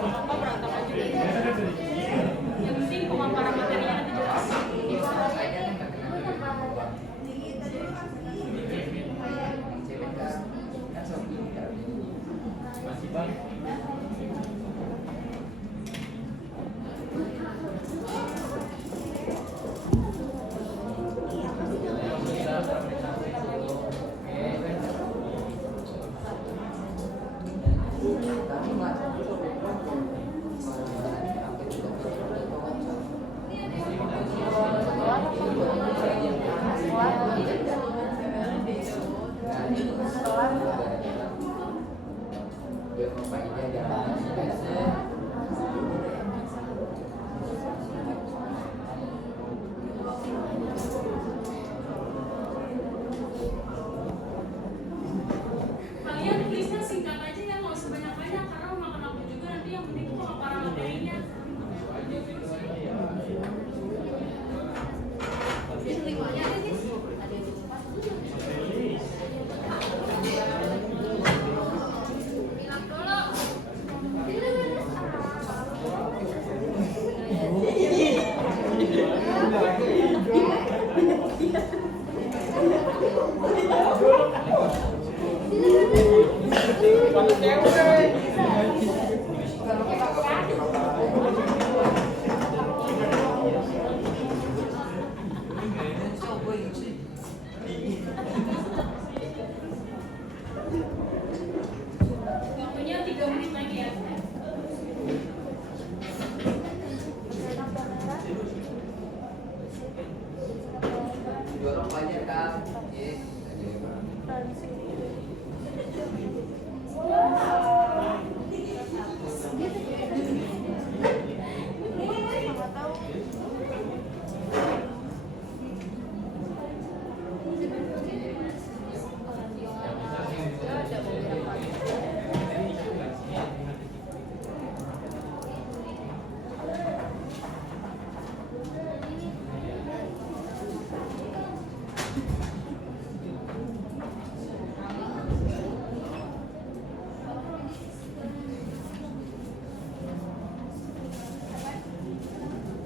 Apa berantakan juga. Yang penting pemaparan materinya nanti jelas. Masih bang. Kalian tulisnya singkat aja ya, nggak usah banyak-banyak karena makan aku juga nanti yang penting itu pemaparan materinya. Waktunya 3 menit lagi ya. Dorong pelajar kan.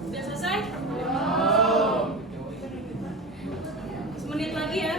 Udah selesai? Semenit lagi ya.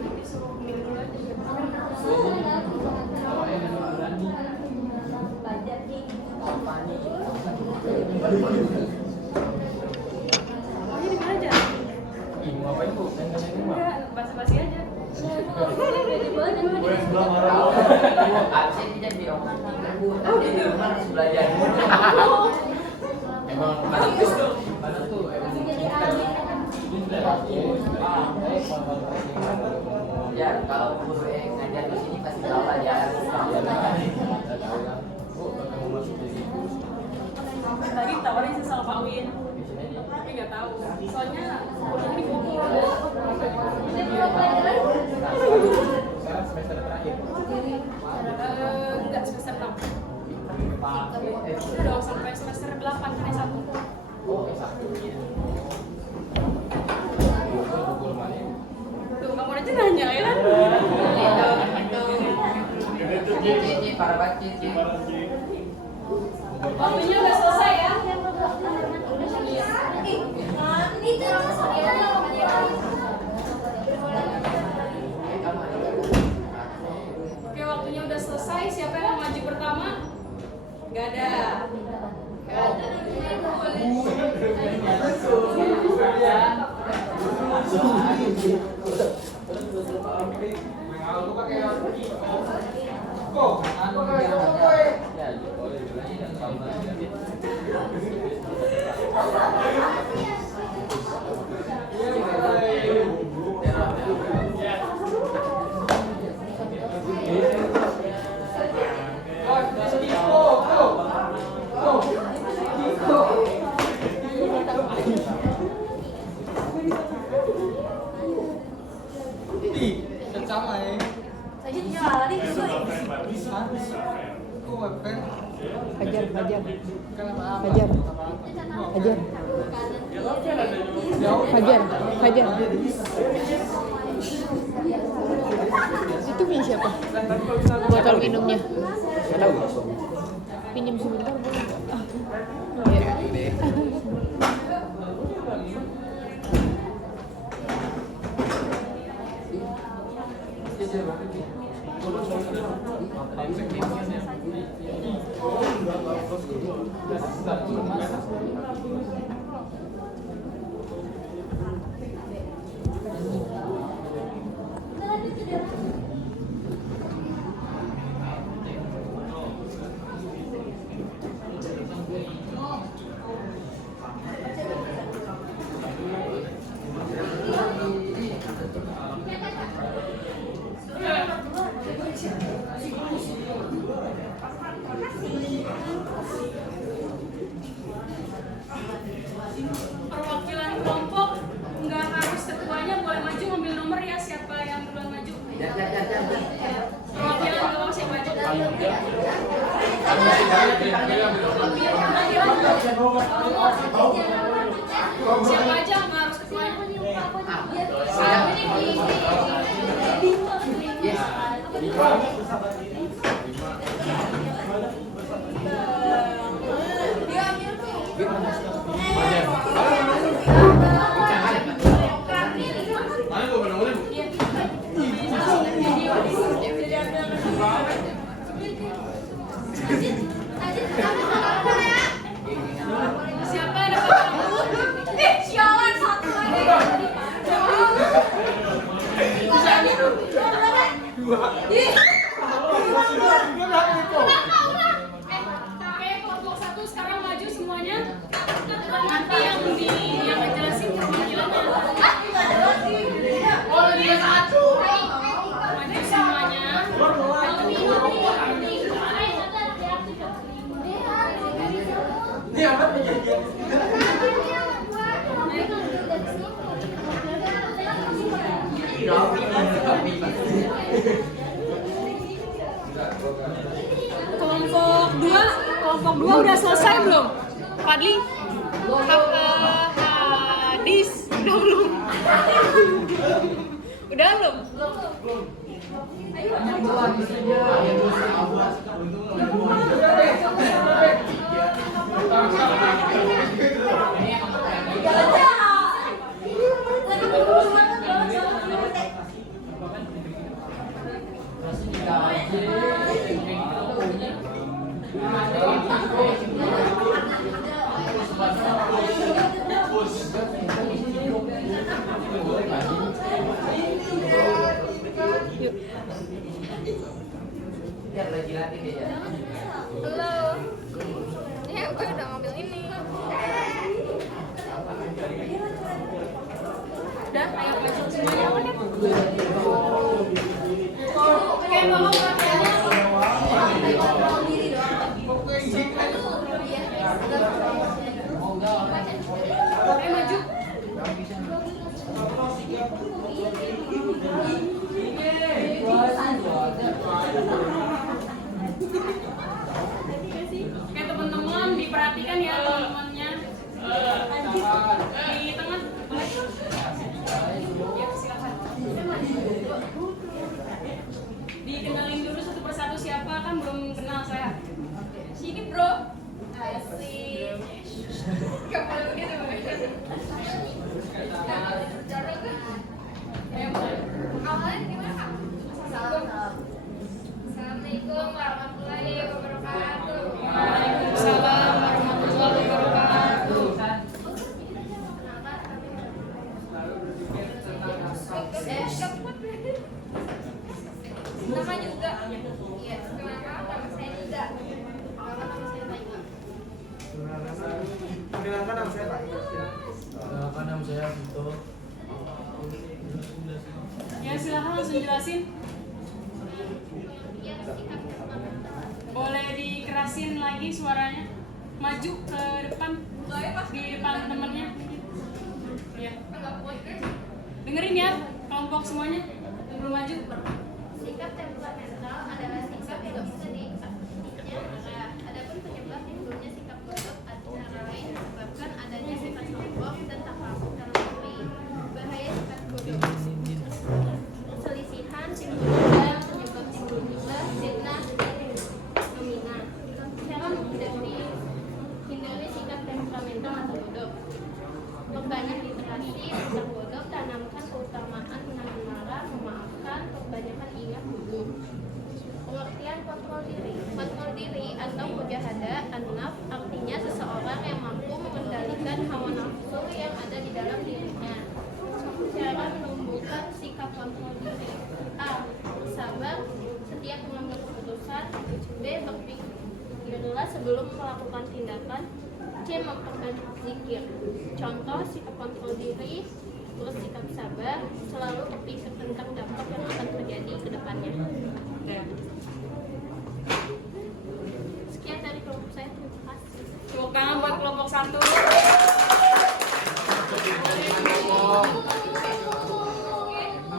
Nanti suruh minum dulu aja. Maunya di mana aja? Ibu ngapain bu? Enggak, basa-basi aja. Absen tidak di rumah. Nanti di rumah harus belajar. Emang Bagus dong. mana tuh? Emang Ya, kalau guru yang ngajar di sini pasti tahu belajar. Bu, kalau mau masuk jadi guru Tadi tawarin sih sama Pak Win, di sini aja. tapi nggak tahu. Soalnya ini pokok. Sekarang semester terakhir. Enggak semester 6. Udah sampai semester 8 kan S1. Oh, S1. Gugur mana? Tuh, kamu aja nanya ya kan? Cici, para bacit, Cici. Waktunya udah selesai ya. Oke, waktunya udah selesai. Siapa yang mau maju pertama? Gak ada. Fajar. Itu punya siapa? Botol minumnya. Pinjam sebentar boleh nggak? Iya. Perwakilan kelompok nggak harus ketuanya, boleh maju ngambil nomor ya. Siapa yang duluan maju? Perwakilan nggak usah maju. Siapa aja nggak harus ketuanya. Siapa yang dapat rambut? Sialan satu lagi. Oke, kelompok 1 sekarang maju semuanya. Nanti yang ngejelasin perwakilannya. Maju semuanya. Kelompok 2 udah selesai belum? Fadli? Hadis? Udah belum? Udah belum? Yuk. Biar lagi latih dia ya. Halo. Ya, gue udah ngambil ini. Udah, ayo maju semuanya. Oke, tolong perhatiannya. Oke, maju. Nama saya Vito. Ya silahkan langsung jelasin. Boleh dikerasin lagi suaranya. Maju ke depan. Di depan temennya. Ya. Dengerin ya kelompok semuanya. Belum maju. Sikap temperamental adalah sikap yang tidak bisa diartinya. Adapun penyebab timbulnya sikap godok antara lain disebabkan adanya sifat sombong dan tak mampu dalam diri. Bahaya sifat godok. Selisihan timbulnya penyebab timbulnya fitnah dan dominan. Cara menghindari sikap temperamental atau godok. Perbanyak literasi tentang godok, tanamkan keutamaan menahan marah, memaafkan, kebanyakan ingat dulu. Pengertian kontrol diri. Kontrol diri atau mujahadah an-nafs artinya seseorang yang mampu mengendalikan hawa nafsu yang ada di dalam dirinya. Cara menumbuhkan sikap kontrol diri. A. Sabar setiap mengambil keputusan. B. Berpikirlah sebelum melakukan tindakan. C. Memperbanyak zikir. Contoh sikap kontrol diri, bersikap sabar, selalu berpikir tentang dampak yang akan terjadi ke depannya. Sekian dari kelompok saya, terima kasih. Tepuk tangan buat kelompok 1.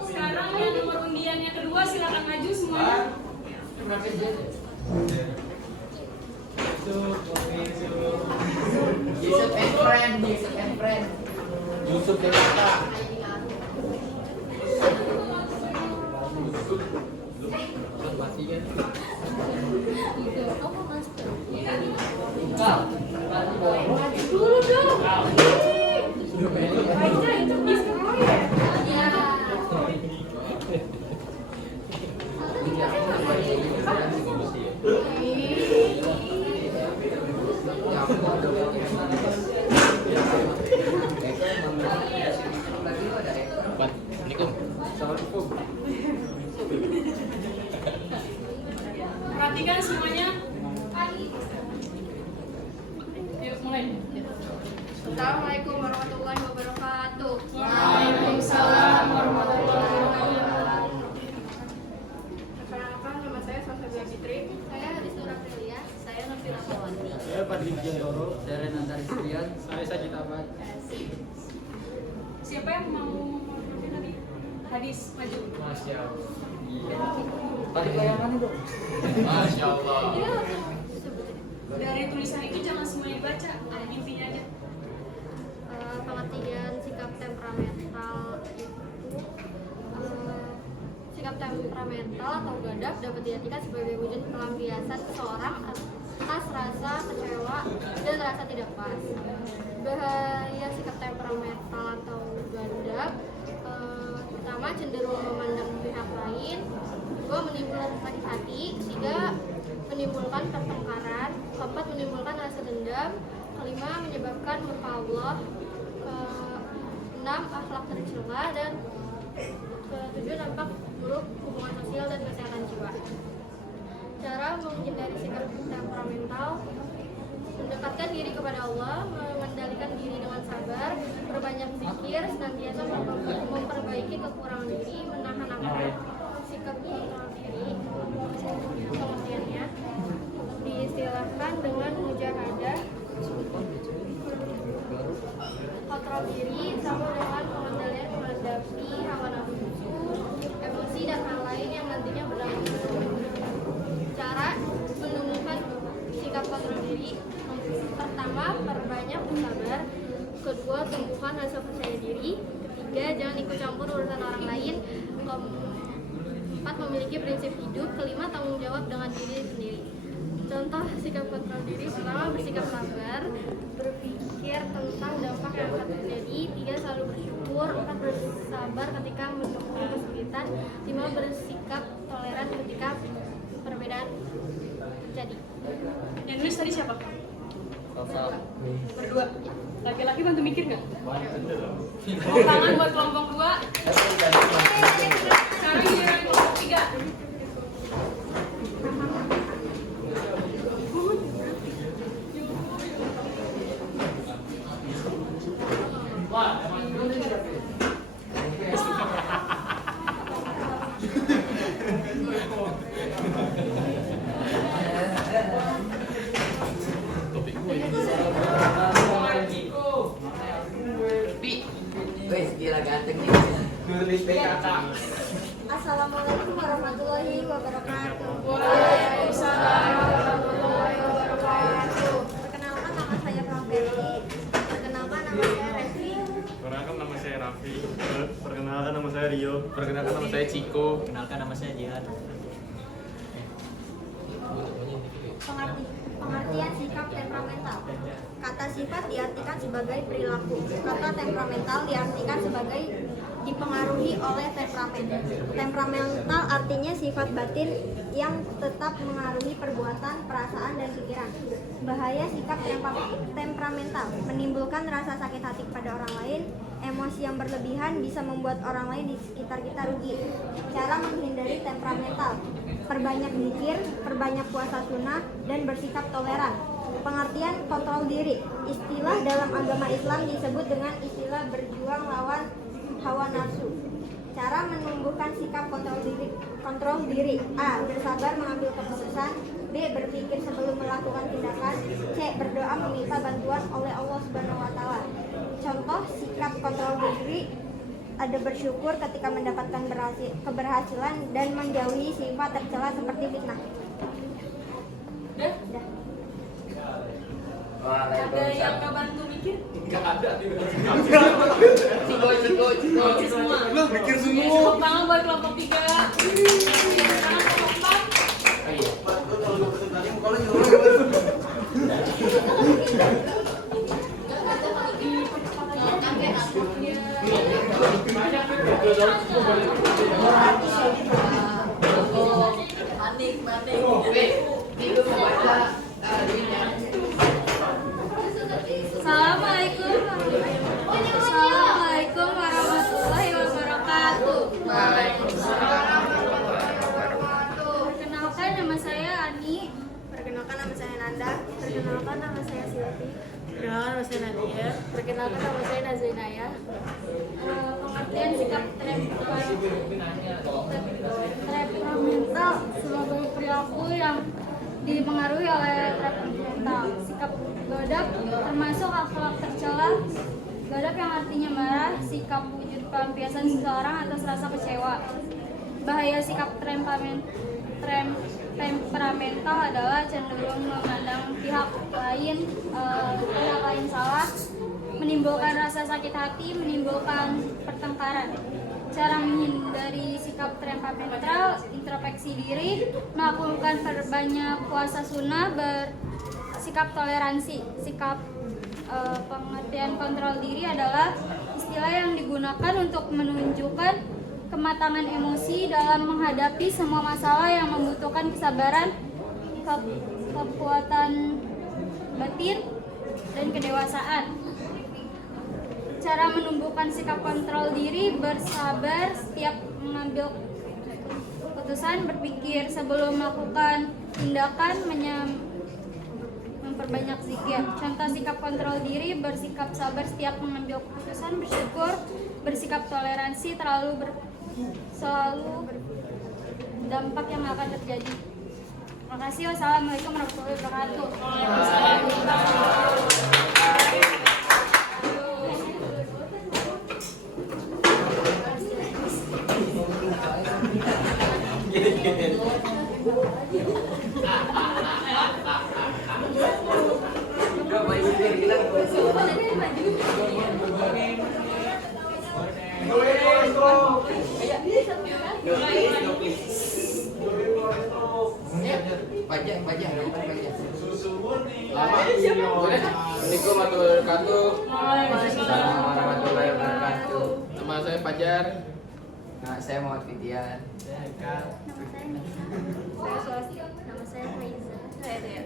Sekarang yang nomor undian yang kedua silakan maju semuanya. Yusuf and friend, Yusuf and friend. Yusuf Dewata. Dulu dong. Perhatikan semuanya. Yuk mulai. Assalamualaikum warahmatullahi wabarakatuh. Waalaikumsalam warahmatullahi wabarakatuh. Perkenalkan, nama saya Sofia Fitri. Saya Hadis Nur Aprilia. Saya Nafira Pawati. Saya Padri Jandoro. Daren Antari Surian. Saya Sajid Ahmad. Siapa yang mau mengkonfirmasi tadi? Hadis maju. Masya Allah. Tadi kayak mana dong? Masya Allah. Dari tulisan itu jangan semuanya dibaca, intinya aja. Pengertian sikap temperamental itu sikap temperamental atau gadap dapat diartikan sebagai wujud pelampiasan seseorang atas rasa kecewa dan rasa tidak pas. Bahaya sikap temperamental atau gadap pertama cenderung memandang pihak lain, kedua menimbulkan sakit hati, ketiga menimbulkan pertengkaran, keempat menimbulkan rasa dendam, kelima menyebabkan murka Allah, keenam akhlak tercela, dan ketujuh dampak buruk hubungan sosial dan kesehatan jiwa. Cara menghindari sikap temperamental: mendekatkan diri kepada Allah, mengendalikan diri dengan sabar, perbanyak zikir, senantiasa memperbaiki kekurangan diri, menahan amarah. Sikap kontrol diri pengertiannya diistilahkan dengan mujahadah. Kontrol diri sama dengan pengendalian menghadapi hawa nafsu, emosi, dan hal lain yang nantinya berdampak. Cara menumbuhkan sikap kontrol diri: pertama, perbanyak bersabar, kedua, tumbuhkan rasa percaya diri, ketiga, jangan ikut campur urusan orang lain, keempat, memiliki prinsip hidup, kelima, tanggung jawab dengan diri sendiri. Contoh sikap kontrol diri: pertama, bersikap sabar, berpikir tentang dampak yang akan terjadi, tiga, selalu bersyukur, empat, bersabar ketika menemukan kesulitan, lima, bersikap toleran ketika perbedaan terjadi. Yang nulis tadi siapa? Berdua. Laki-laki bantu mikir nggak? Tepuk tangan buat kelompok 2. Sekarang giliran kelompok 3. Wes gila ganteng nih. Nulis PKK. Assalamualaikum warahmatullahi wabarakatuh. Waalaikumsalam warahmatullahi wabarakatuh. Perkenalkan nama saya Praverti. Perkenalkan nama saya Revi. Perkenalkan nama saya Raffi. Perkenalkan nama saya Rio. Perkenalkan nama saya Ciko. Kenalkan nama saya Jihan. Pengertian sikap temperamental. Kata sifat diartikan sebagai perilaku. Kata temperamental diartikan sebagai dipengaruhi oleh temperamen. Temperamental artinya sifat batin yang tetap mengaruhi perbuatan, perasaan, dan pikiran. Bahaya sikap temperamental menimbulkan rasa sakit hati kepada orang lain. Emosi yang berlebihan bisa membuat orang lain di sekitar kita rugi. Cara menghindari temperamental: perbanyak zikir, perbanyak puasa sunnah, dan bersikap toleran. Pengertian kontrol diri. Istilah dalam agama Islam disebut dengan istilah berjuang lawan hawa nafsu. Cara menumbuhkan sikap kontrol diri. A. Bersabar mengambil keputusan. B. Berpikir sebelum melakukan tindakan. C. Berdoa meminta bantuan oleh Allah Subhanahu wa taala. Contoh sikap kontrol diri: ada bersyukur ketika mendapatkan keberhasilan dan menjauhi sifat tercela seperti fitnah. Dah, ada yang nggak bantu mikir? Mikir semua. Lu mikir Oke, semua. tepuk tangan buat kelompok 3. Sekarang kelompok 4. Assalamualaikum warahmatullahi wabarakatuh. Perkenalkan nama saya Ani. Perkenalkan nama saya Nanda. Perkenalkan nama saya Silvi. Perkenalkan nama saya Nadia. Perkenalkan nama saya Nazainaya. Pengertian sikap temperamental sebagai perilaku yang dipengaruhi oleh temperamental. Sikap godap termasuk akhlak tercela. Godap yang artinya marah, sikap wujud pelampiasan seseorang atas rasa kecewa. Bahaya sikap temperamental adalah cenderung memandang pihak lain salah, menimbulkan rasa sakit hati, menimbulkan pertengkaran. Cara menghindari sikap temperamental: introspeksi diri, melakukan perbanyak puasa sunnah, bersikap toleransi. Sikap pengertian kontrol diri adalah istilah yang digunakan untuk menunjukkan kematangan emosi dalam menghadapi semua masalah yang membutuhkan kesabaran, kekuatan batin, dan kedewasaan. Cara menumbuhkan sikap kontrol diri: bersabar setiap mengambil keputusan, berpikir sebelum melakukan tindakan, memperbanyak zikir. Contoh sikap kontrol diri: bersikap sabar setiap mengambil keputusan, bersyukur, bersikap toleransi, selalu dampak yang akan terjadi. Terima kasih. Wassalamualaikum warahmatullahi wabarakatuh. Assalamualaikum warahmatullahi wabarakatuh. Assalamualaikum warahmatullahi wabarakatuh. Nama saya Fajar. Nah, saya Muhammad Fidian. Nama saya Nisa. Saya Swasti. Nama saya Faiza. Saya Dea.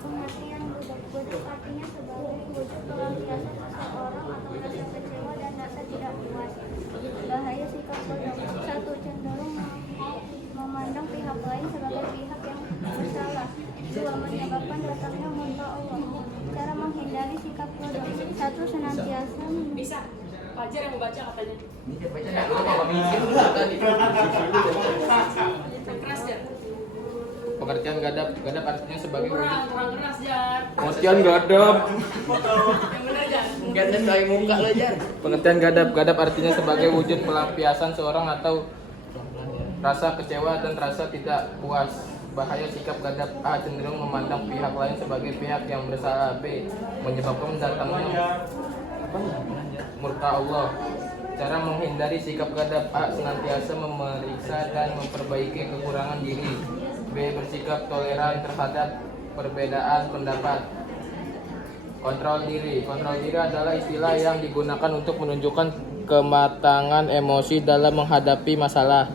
Pengertian budak-budak artinya sebagai wujud pelampiasan seseorang atau rasa kecewa dan rasa tidak puas. Bahaya sikap budak: 1. Cenderung memandang pihak lain sebagai pihak yang bersalah. 2. Menyebabkan datangnya murka Allah. Cara menghindari sikap bodoh: Satu, senantiasa Bisa. Fajar yang membaca katanya. Ini dia baca nggak dulu kalau mikir dulu tadi. Yang keras Jar. Pengertian gadap, gadap artinya sebagai wujud. Kurang keras Jar. Pengertian gadap. Yang benar Jar. Ganten kali muka lo jar. Pengertian gadap, gadap artinya sebagai wujud pelampiasan seorang atau rasa kecewa dan rasa tidak puas. Bahaya sikap gadap A cenderung memandang pihak lain sebagai pihak yang bersalah. B menyebabkan datangnya murka Allah. Cara menghindari sikap gadap A senantiasa memeriksa dan memperbaiki kekurangan diri. B bersikap toleran terhadap perbedaan pendapat. Kontrol diri adalah istilah yang digunakan untuk menunjukkan kematangan emosi dalam menghadapi masalah.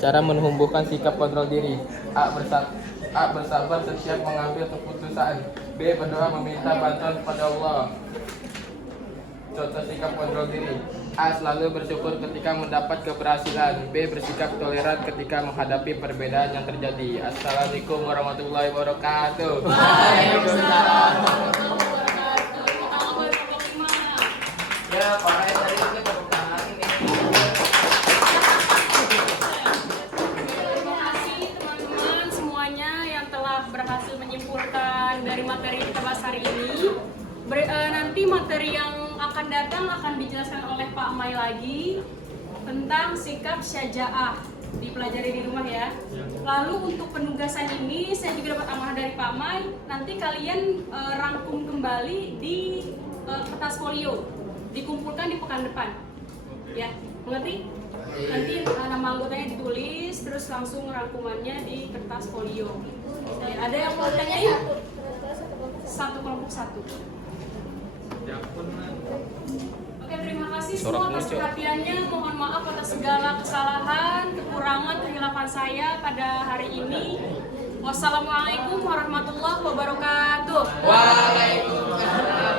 Cara menumbuhkan sikap kontrol diri. A bersabar setiap mengambil keputusan. B berdoa meminta bantuan kepada Allah. Contoh sikap kontrol diri. A selalu bersyukur ketika mendapat keberhasilan. B bersikap toleran ketika menghadapi perbedaan yang terjadi. Assalamualaikum warahmatullahi wabarakatuh. Waalaikumsalam warahmatullahi wabarakatuh. Kalau kelompok 5. Ya, para tadi itu tepuk tangan ini. Terima kasih teman-teman semuanya yang telah berhasil menyimpulkan dari materi yang kita bahas hari ini. Nanti materi yang akan datang akan dijelaskan oleh Pak Mai lagi tentang sikap syaja'ah. Dipelajari di rumah ya. Lalu untuk penugasan ini saya juga dapat amanah dari Pak Mai. Nanti kalian rangkum kembali di kertas folio. Dikumpulkan di pekan depan. Ya, mengerti? Nanti nama anggotanya ditulis, terus langsung rangkumannya di kertas folio. Ya, ada yang mau tanyain? Satu kelompok satu. Oke, terima kasih semua atas perhatiannya. Mohon maaf atas segala kesalahan, kekurangan, kehilapan saya pada hari ini. Wassalamualaikum warahmatullahi wabarakatuh. Waalaikumsalam.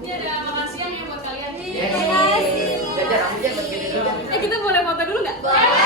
Ini ada makasih yang buat kalian. Terima kasih. Jajar, ambilnya begini dulu. Kita boleh